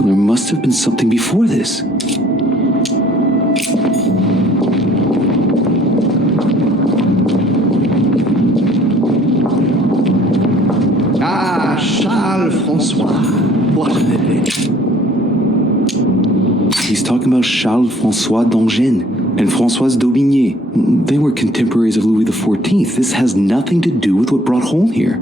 So there must have been something before this. Ah, Charles François. What an adventure. He's talking about Charles-François d'Angennes and Françoise d'Aubigné. They were contemporaries of Louis XIV. This has nothing to do with what brought Holm here.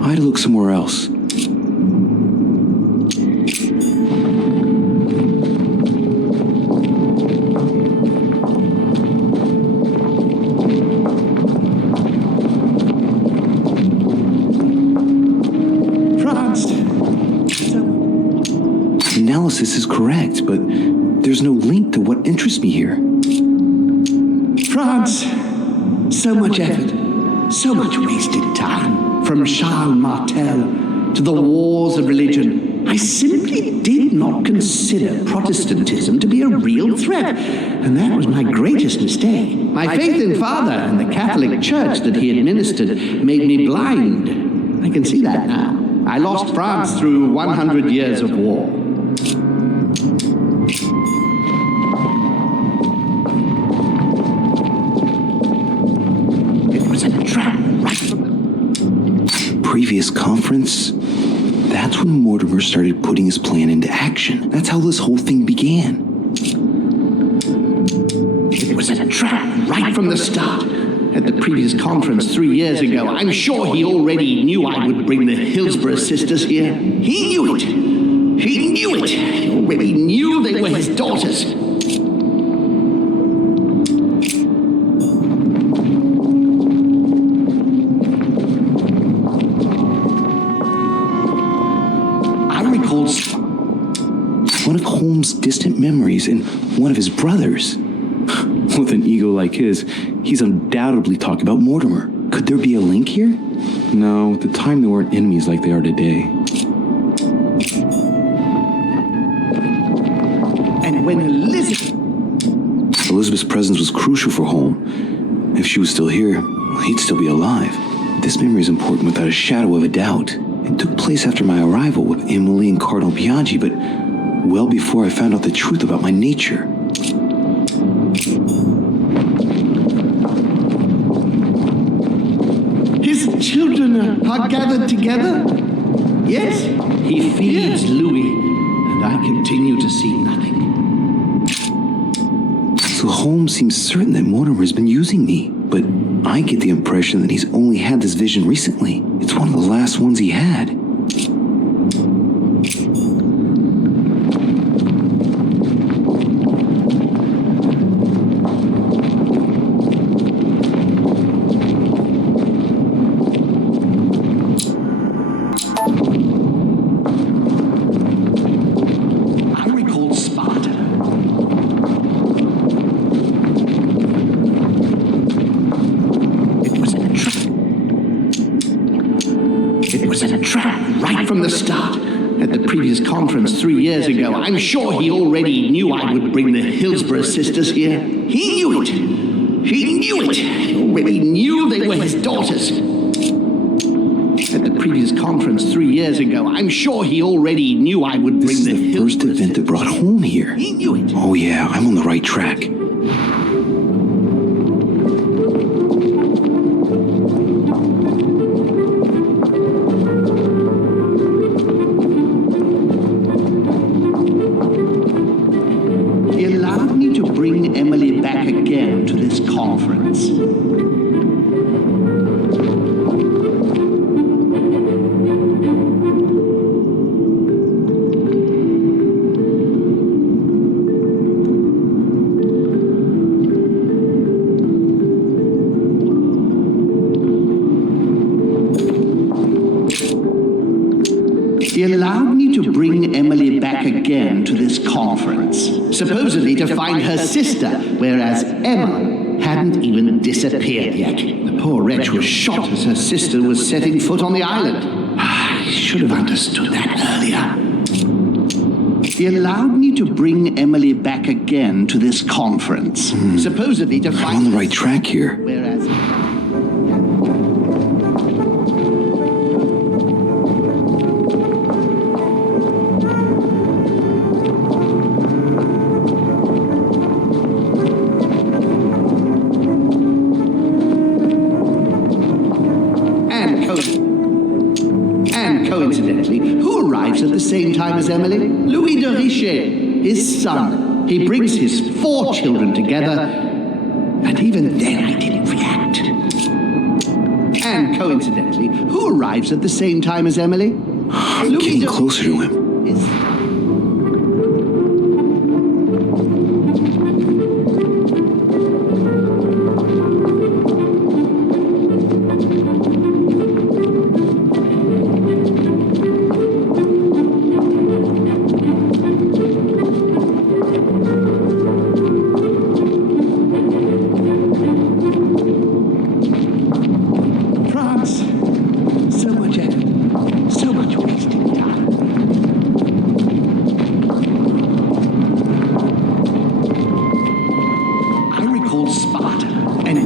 I had to look somewhere else. Analysis is correct, but there's no link to what interests me here. France. So much effort. So much wasted time. From Charles Martel to the wars of religion. I simply did not consider Protestantism to be a real threat. And that was my greatest mistake. My faith in Father and the Catholic Church that he administered made me blind. I can see that now. I lost France through 100 years of war. Previous conference? That's when Mortimer started putting his plan into action. That's how this whole thing began. It was a trap right from the start. At the previous conference 3 years ago, I'm sure he already knew I would bring the Hillsborough sisters here. He knew it. He knew it. He already knew they were his daughters. One of Holmes' distant memories and one of his brothers. With an ego like his, he's undoubtedly talking about Mortimer. Could there be a link here? No, at the time they weren't enemies like they are today. And when Elizabeth's presence was crucial for Holmes. If she was still here, he'd still be alive. This memory is important without a shadow of a doubt. It took place after my arrival with Emily and Cardinal Biaggi, but well before I found out the truth about my nature. His children are gathered together? Yes, he feeds Louis, and I continue to see nothing. So Holmes seems certain that Mortimer has been using me, but I get the impression that he's only had this vision recently. It's one of the last ones he had. From the start. At the previous conference 3 years ago, I'm sure he already knew I would bring the Hillsborough sisters here. He knew it. He knew it. He already knew they were his daughters. At the previous conference 3 years ago, I'm sure he already knew I would bring the Hillsborough sisters. This is the first event that brought Holmes here. He knew it. Oh yeah, I'm on the right track. Emily back again to this conference. He allowed me to bring Emily back again to this conference, supposedly to find her sister, whereas Emma hadn't even disappeared yet. The poor wretch was shot as her sister was setting foot on the island. I should have understood that earlier. He allowed me to bring Emily back again to this conference, supposedly to find... I'm on the right track here. Whereas... arrives at the same time as Emily? Louis de Richet, his son. He brings his 4 children together, and even then I didn't react. And coincidentally, who arrives at the same time as Emily? I'm getting closer to him. His so much effort, so much wasted time. I recall Sparta, and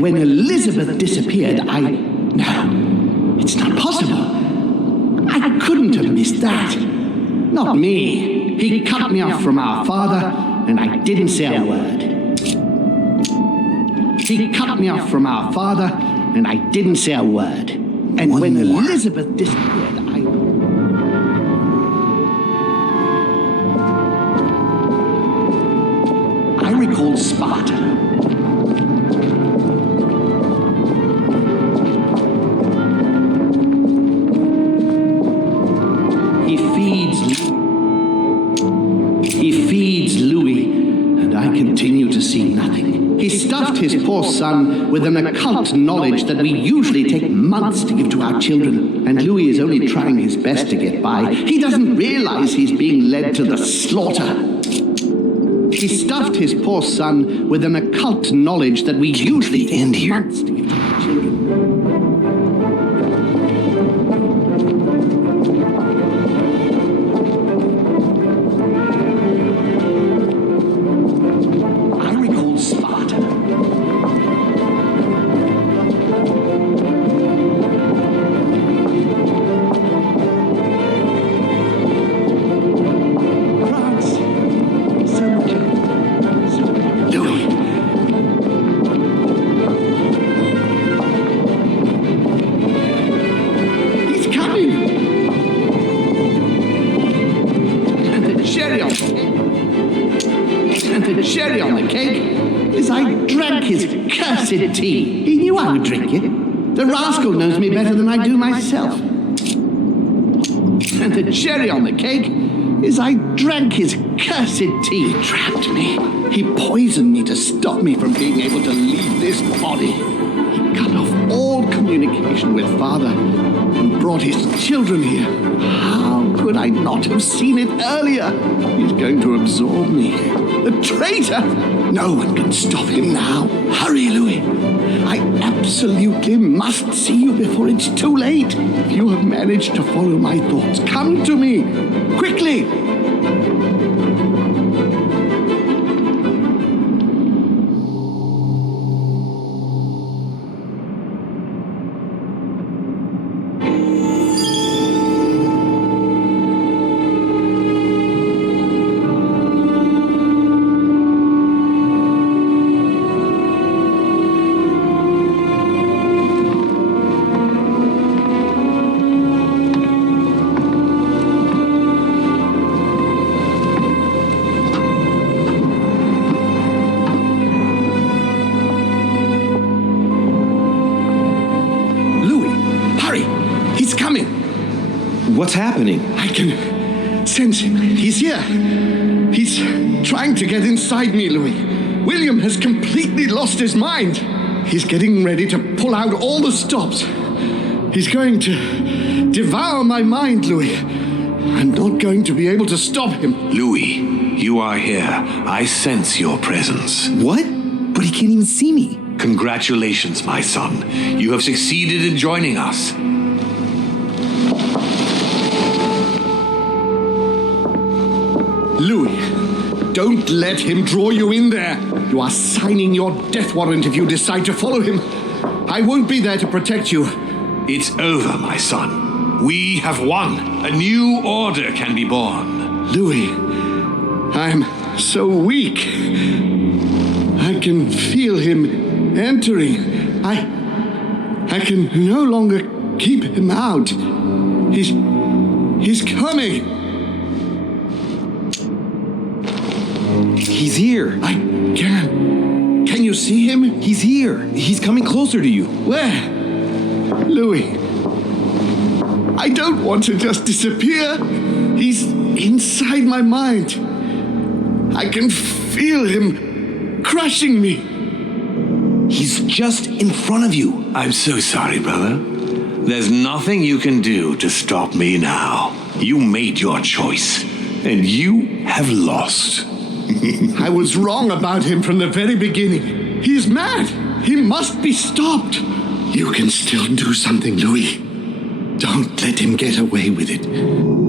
when Elizabeth disappeared, no, it's not possible. I couldn't have missed that. Not me. He cut me off from our father, and I didn't say a word. He cut me off from our father, and I didn't say a word. And One when more. Elizabeth disappeared, I recalled Sparta. He feeds Louis, and I continue to see nothing. He stuffed his poor son with an occult knowledge that we usually take months to give to our children, and Louis is only trying his best to get by. He doesn't realize he's being led to the slaughter. He stuffed his poor son with an occult knowledge that we usually end take here. months to give to our children. I recall Sparta. France. So much. Louis. He's coming. And the cherry on the cake is I drank his cursed tea. He knew I would drink it. The rascal knows me better than I do myself. And the cherry on the cake is I drank his cursed tea. He trapped me. He poisoned me to stop me from being able to leave this body. He cut off all communication with Father and brought his children here. How could I not have seen it earlier? He's going to absorb me. The traitor! No one can stop him now. Hurry, Louis. I absolutely must see you before it's too late. If you have managed to follow my thoughts, come to me. Quickly! What's happening? I can sense him. He's here. He's trying to get inside me, Louis. William has completely lost his mind. He's getting ready to pull out all the stops. He's going to devour my mind, Louis. I'm not going to be able to stop him. Louis, you are here. I sense your presence. What? But he can't even see me. Congratulations, my son. You have succeeded in joining us. Louis, don't let him draw you in there. You are signing your death warrant if you decide to follow him. I won't be there to protect you. It's over, my son. We have won. A new order can be born. Louis, I'm so weak. I can feel him entering. I can no longer keep him out. He's coming! He's here. I can. Can you see him? He's here. He's coming closer to you. Where? Louis. I don't want to just disappear. He's inside my mind. I can feel him crushing me. He's just in front of you. I'm so sorry, brother. There's nothing you can do to stop me now. You made your choice, and you have lost. I was wrong about him from the very beginning. He's mad. He must be stopped. You can still do something, Louis. Don't let him get away with it.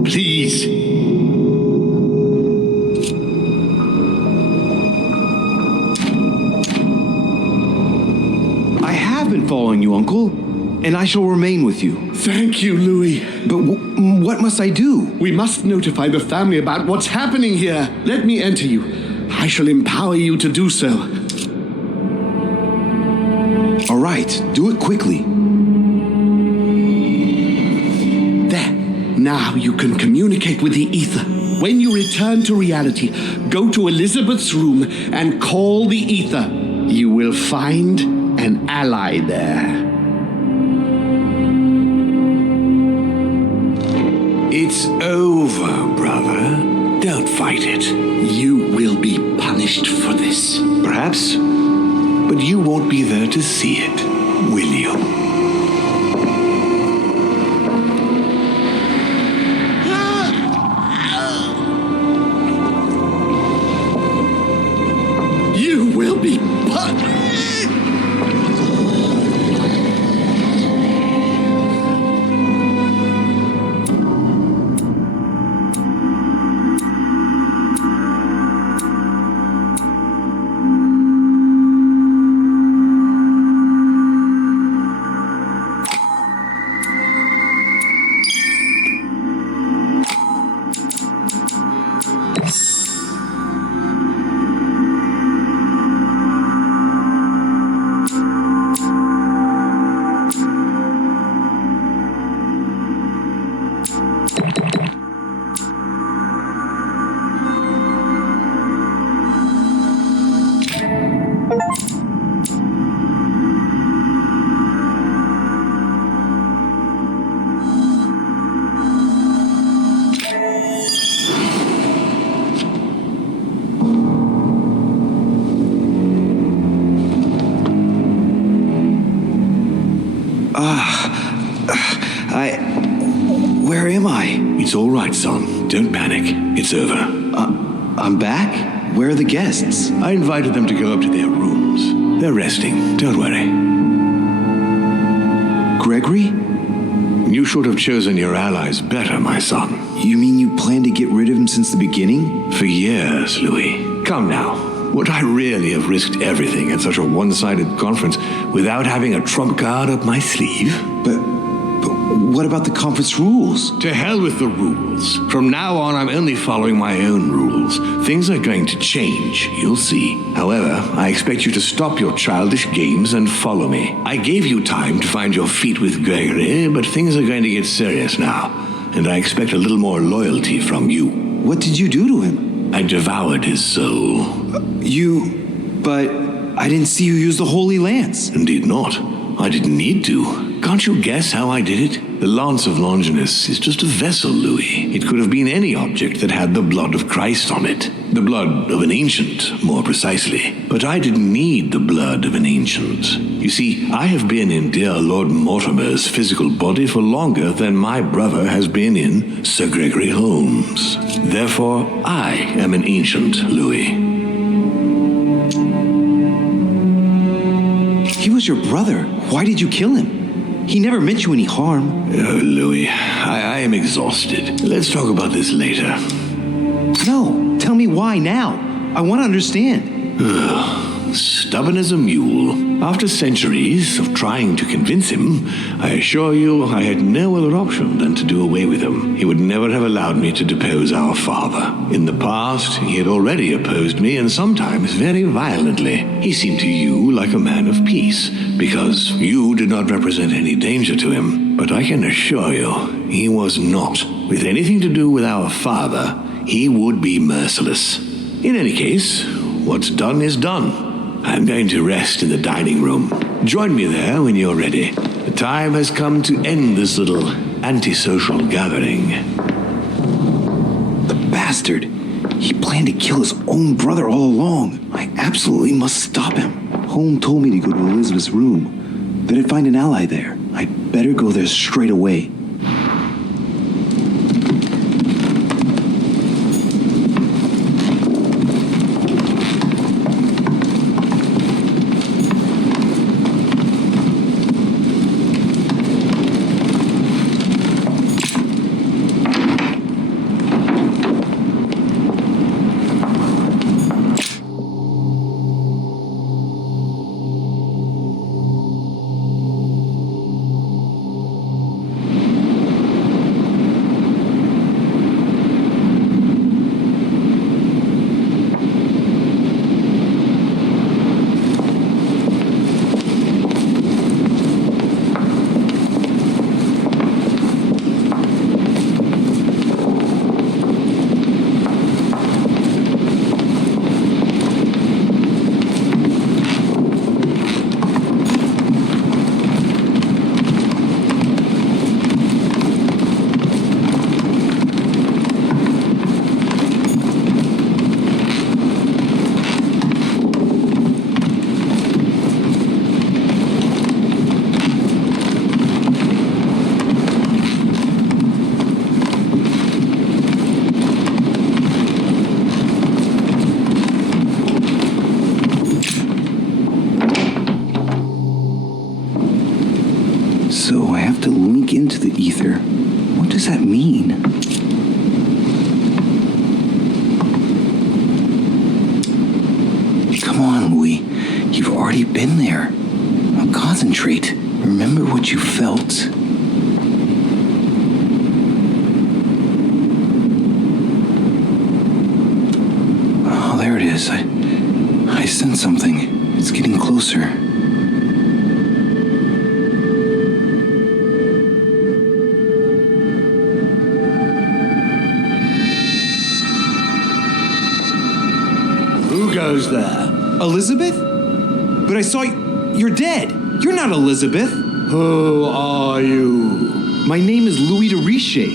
Please. I have been following you, Uncle, and I shall remain with you. Thank you, Louis. But what must I do? We must notify the family about what's happening here. Let me enter you. I shall empower you to do so. All right, do it quickly. There. Now you can communicate with the ether. When you return to reality, go to Elizabeth's room and call the ether. You will find an ally there. It's over, brother. Don't fight it. You will be punished for this. Perhaps, but you won't be there to see it, will you? You will be punished. Where am I? It's all right, son. Don't panic. It's over. I'm back? Where are the guests? I invited them to go up to their rooms. They're resting. Don't worry. Gregory? You should have chosen your allies better, my son. You mean you planned to get rid of him since the beginning? For years, Louis. Come now. Would I really have risked everything at such a one-sided conference without having a trump card up my sleeve? But what about the conference rules? To hell with the rules. From now on, I'm only following my own rules. Things are going to change, you'll see. However, I expect you to stop your childish games and follow me. I gave you time to find your feet with Gregory, but things are going to get serious now, and I expect a little more loyalty from you. What did you do to him? I devoured his soul. But I didn't see you use the Holy Lance. Indeed not. I didn't need to. Can't you guess how I did it? The Lance of Longinus is just a vessel, Louis. It could have been any object that had the blood of Christ on it. The blood of an ancient, more precisely. But I didn't need the blood of an ancient. You see, I have been in dear Lord Mortimer's physical body for longer than my brother has been in Sir Gregory Holmes. Therefore, I am an ancient, Louis. He was your brother. Why did you kill him? He never meant you any harm. Oh, Louis, I am exhausted. Let's talk about this later. No, tell me why now. I want to understand. stubborn as a mule. After centuries of trying to convince him, I assure you I had no other option than to do away with him. He would never have allowed me to depose our father. In the past, he had already opposed me, and sometimes very violently. He seemed to you like a man of peace, because you did not represent any danger to him. But I can assure you, he was not. With anything to do with our father, he would be merciless. In any case, what's done is done. I'm going to rest in the dining room. Join me there when you're ready. The time has come to end this little antisocial gathering. The bastard! He planned to kill his own brother all along. I absolutely must stop him. Holm told me to go to Elizabeth's room, that I'd find an ally there. I'd better go there straight away. So I have to link into the ether. What does that mean? Come on, Louis. You've already been there. Now concentrate. Remember what you felt. Oh, there it is. I sense something. It's getting closer. Who goes there? Elizabeth? But I saw you're dead. You're not Elizabeth. Who are you? My name is Louis de Riche.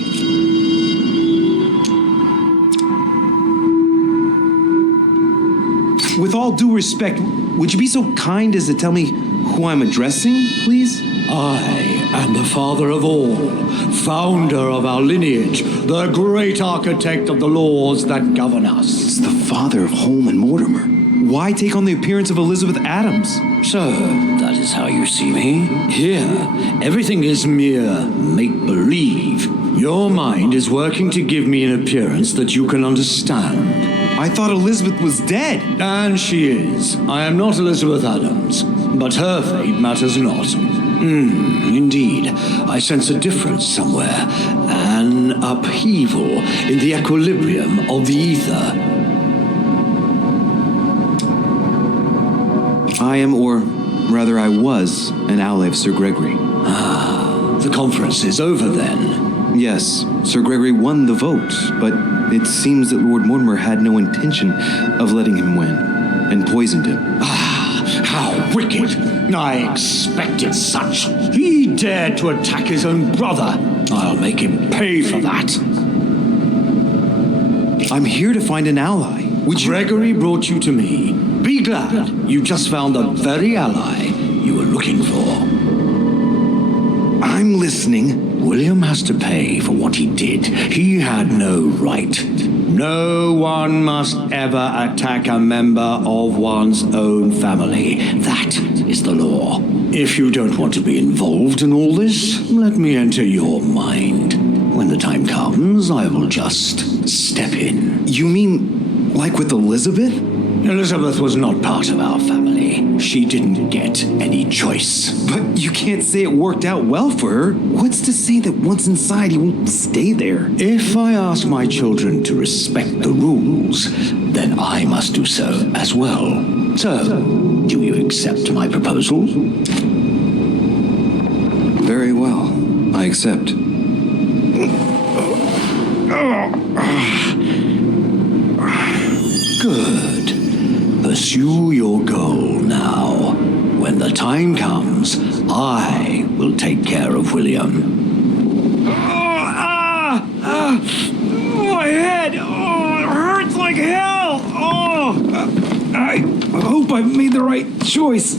With all due respect, would you be so kind as to tell me who I'm addressing, please? I am the father of all, founder of our lineage, the great architect of the laws that govern us. It's the father of Holm and Mortimer. Why take on the appearance of Elizabeth Adams? So, that is how you see me? Here, everything is mere make-believe. Your mind is working to give me an appearance that you can understand. I thought Elizabeth was dead. And she is. I am not Elizabeth Adams, but her fate matters not. Indeed, I sense a difference somewhere, an upheaval in the equilibrium of the ether. I am, or rather I was, an ally of Sir Gregory. The conference is over then. Yes, Sir Gregory won the vote, but it seems that Lord Mortimer had no intention of letting him win, and poisoned him. How wicked! I expected such. He dared to attack his own brother. I'll make him pay for that. I'm here to find an ally. Gregory brought you to me. Be glad you just found the very ally you were looking for. I'm listening. William has to pay for what he did. He had no right. No one must ever attack a member of one's own family. That is the law. If you don't want to be involved in all this, let me enter your mind. When the time comes, I will just step in. You mean like with Elizabeth? Elizabeth was not part of our family. She didn't get any choice. But you can't say it worked out well for her. What's to say that once inside he won't stay there? If I ask my children to respect the rules, then I must do so as well. So, do you accept my proposal? Very well. I accept. Good. Pursue your goal now. When the time comes, I will take care of William. My head! Oh, it hurts like hell! Oh! I hope I made the right choice.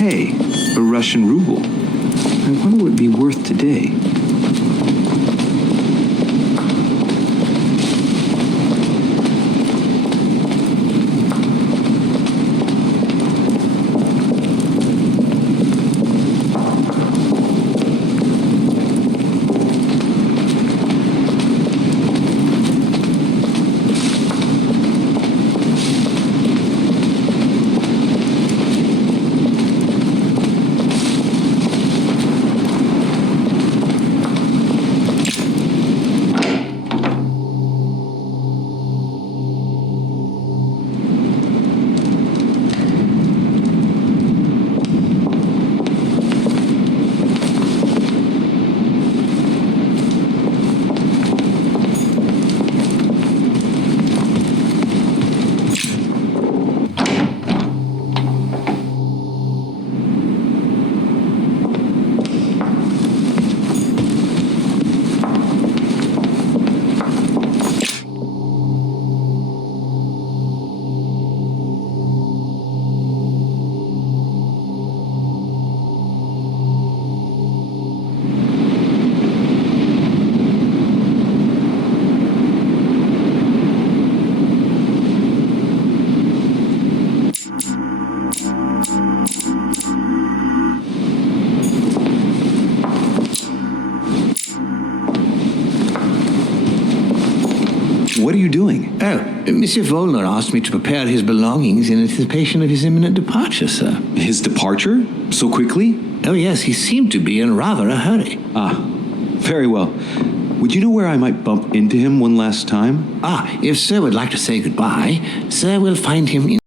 Hey, a Russian ruble. I wonder what it'd be worth today. What are you doing? Oh, Monsieur Volner asked me to prepare his belongings in anticipation of his imminent departure, sir. His departure? So quickly? Oh, yes, he seemed to be in rather a hurry. Ah, very well. Would you know where I might bump into him one last time? If sir would like to say goodbye, sir will find him in